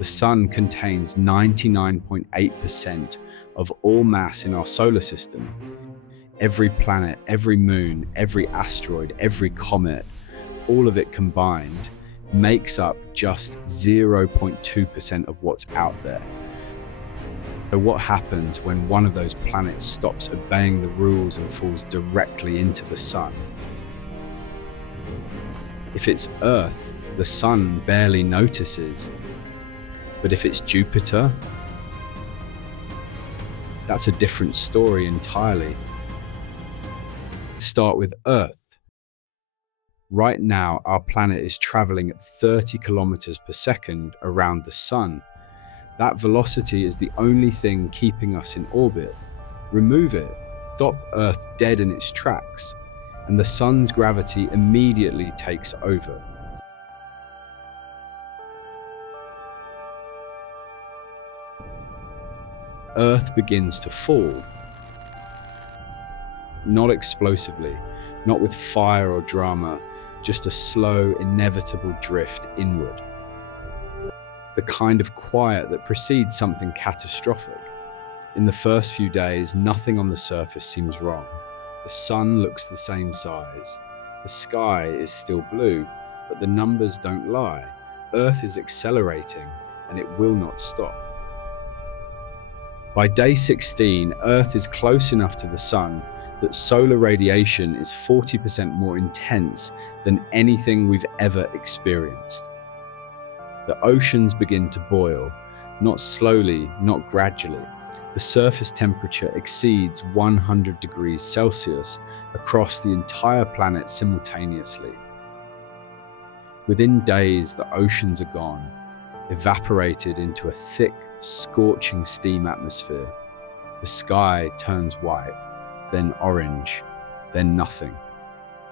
The Sun contains 99.8% of all mass in our solar system. Every planet, every moon, every asteroid, every comet, all of it combined makes up just 0.2% of what's out there. So what happens when one of those planets stops obeying the rules and falls directly into the Sun? If it's Earth, the Sun barely notices. But if it's Jupiter, that's a different story entirely. Let's start with Earth. Right now, our planet is traveling at 30 kilometers per second around the Sun. That velocity is the only thing keeping us in orbit. Remove it, stop Earth dead in its tracks, and the Sun's gravity immediately takes over. Earth begins to fall. Not explosively, not with fire or drama, just a slow, inevitable drift inward. The kind of quiet that precedes something catastrophic. In the first few days, nothing on the surface seems wrong. The Sun looks the same size. The sky is still blue, but the numbers don't lie. Earth is accelerating, and it will not stop. By day 16, Earth is close enough to the Sun that solar radiation is 40% more intense than anything we've ever experienced. The oceans begin to boil, not slowly, not gradually. The surface temperature exceeds 100 degrees Celsius across the entire planet simultaneously. Within days, the oceans are gone, evaporated into a thick, scorching steam atmosphere. The sky turns white, then orange, then nothing.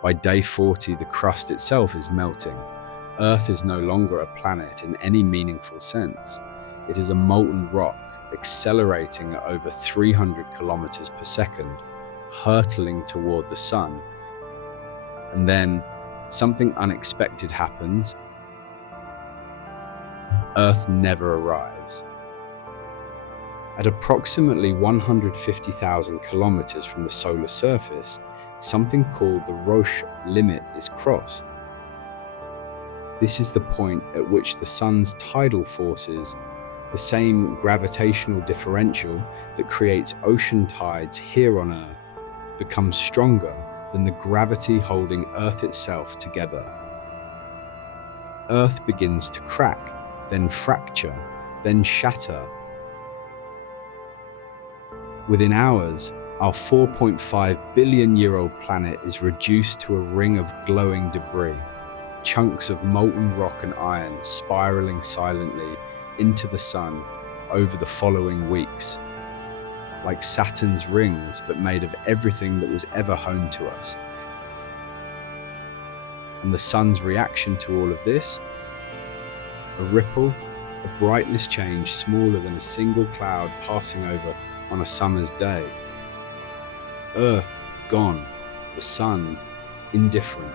By day 40, the crust itself is melting. Earth is no longer a planet in any meaningful sense. It is a molten rock, accelerating at over 300 kilometers per second, hurtling toward the Sun. And then, something unexpected happens. Earth never arrives. At approximately 150,000 kilometers from the solar surface, something called the Roche Limit is crossed. This is the point at which the Sun's tidal forces, the same gravitational differential that creates ocean tides here on Earth, become stronger than the gravity holding Earth itself together. Earth begins to crack, then fracture, then shatter. Within hours, our 4.5 billion-year-old planet is reduced to a ring of glowing debris, chunks of molten rock and iron spiraling silently into the Sun over the following weeks, like Saturn's rings, but made of everything that was ever home to us. And the Sun's reaction to all of this? A ripple, a brightness change smaller than a single cloud passing over on a summer's day. Earth gone, the Sun indifferent.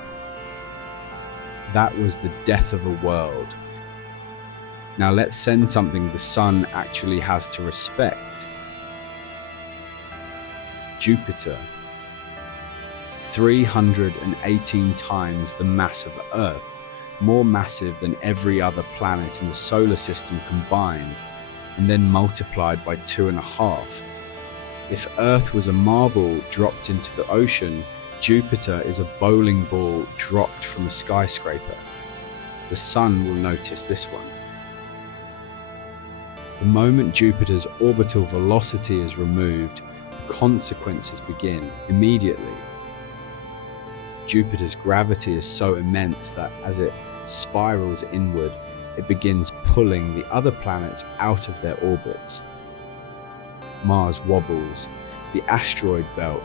That was the death of a world. Now let's send something the Sun actually has to respect. Jupiter. 318 times the mass of Earth, more massive than every other planet in the solar system combined, and then multiplied by 2.5. If Earth was a marble dropped into the ocean, Jupiter is a bowling ball dropped from a skyscraper. The Sun will notice this one. The moment Jupiter's orbital velocity is removed, consequences begin immediately. Jupiter's gravity is so immense that as it spirals inward, it begins pulling the other planets out of their orbits. Mars wobbles. The asteroid belt,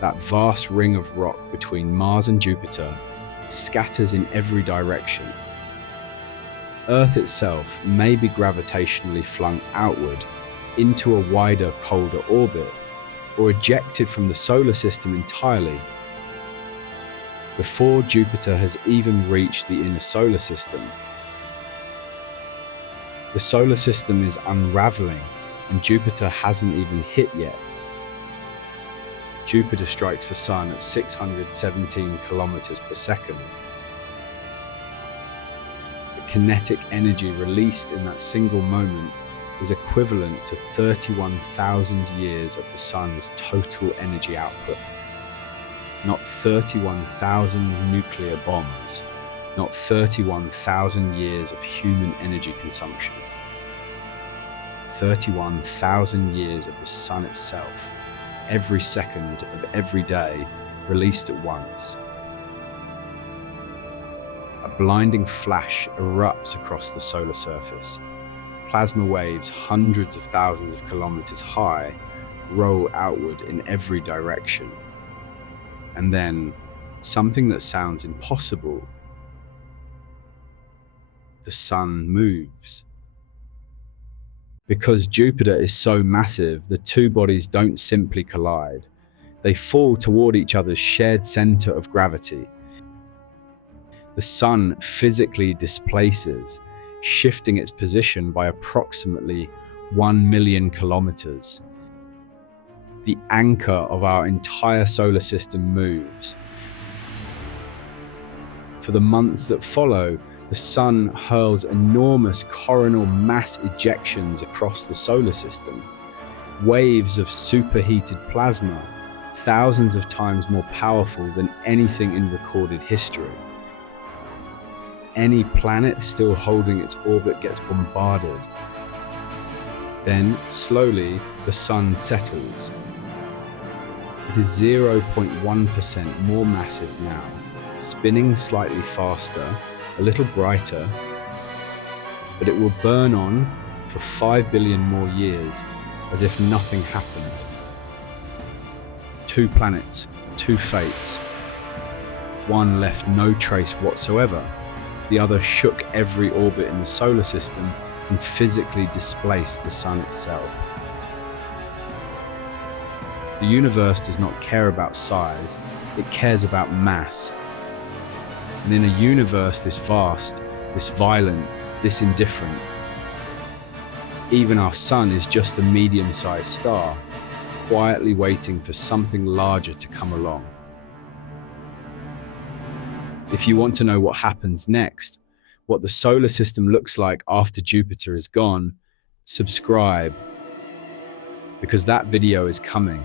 that vast ring of rock between Mars and Jupiter, scatters in every direction. Earth itself may be gravitationally flung outward into a wider, colder orbit, or ejected from the solar system entirely. Before Jupiter has even reached the inner solar system, The solar system is unraveling, and Jupiter hasn't even hit yet. Jupiter strikes the Sun at 617 kilometers per second. The kinetic energy released in that single moment is equivalent to 31,000 years of the Sun's total energy output. Not 31,000 nuclear bombs, not 31,000 years of human energy consumption. 31,000 years of the Sun itself, every second of every day, released at once. A blinding flash erupts across the solar surface. Plasma waves hundreds of thousands of kilometers high roll outward in every direction. And then, something that sounds impossible, the Sun moves. Because Jupiter is so massive, the two bodies don't simply collide. They fall toward each other's shared center of gravity. The Sun physically displaces, shifting its position by approximately 1 million kilometers. The anchor of our entire solar system moves. For the months that follow, the Sun hurls enormous coronal mass ejections across the solar system. Waves of superheated plasma, thousands of times more powerful than anything in recorded history. Any planet still holding its orbit gets bombarded. Then, slowly, the Sun settles. It is 0.1% more massive now, spinning slightly faster, a little brighter, but it will burn on for 5 billion more years as if nothing happened. 2 planets, 2 fates. One left no trace whatsoever. The other shook every orbit in the solar system and physically displaced the Sun itself. The universe does not care about size, it cares about mass. And in a universe this vast, this violent, this indifferent, even our Sun is just a medium-sized star, quietly waiting for something larger to come along. If you want to know what happens next, what the solar system looks like after Jupiter is gone, subscribe, because that video is coming.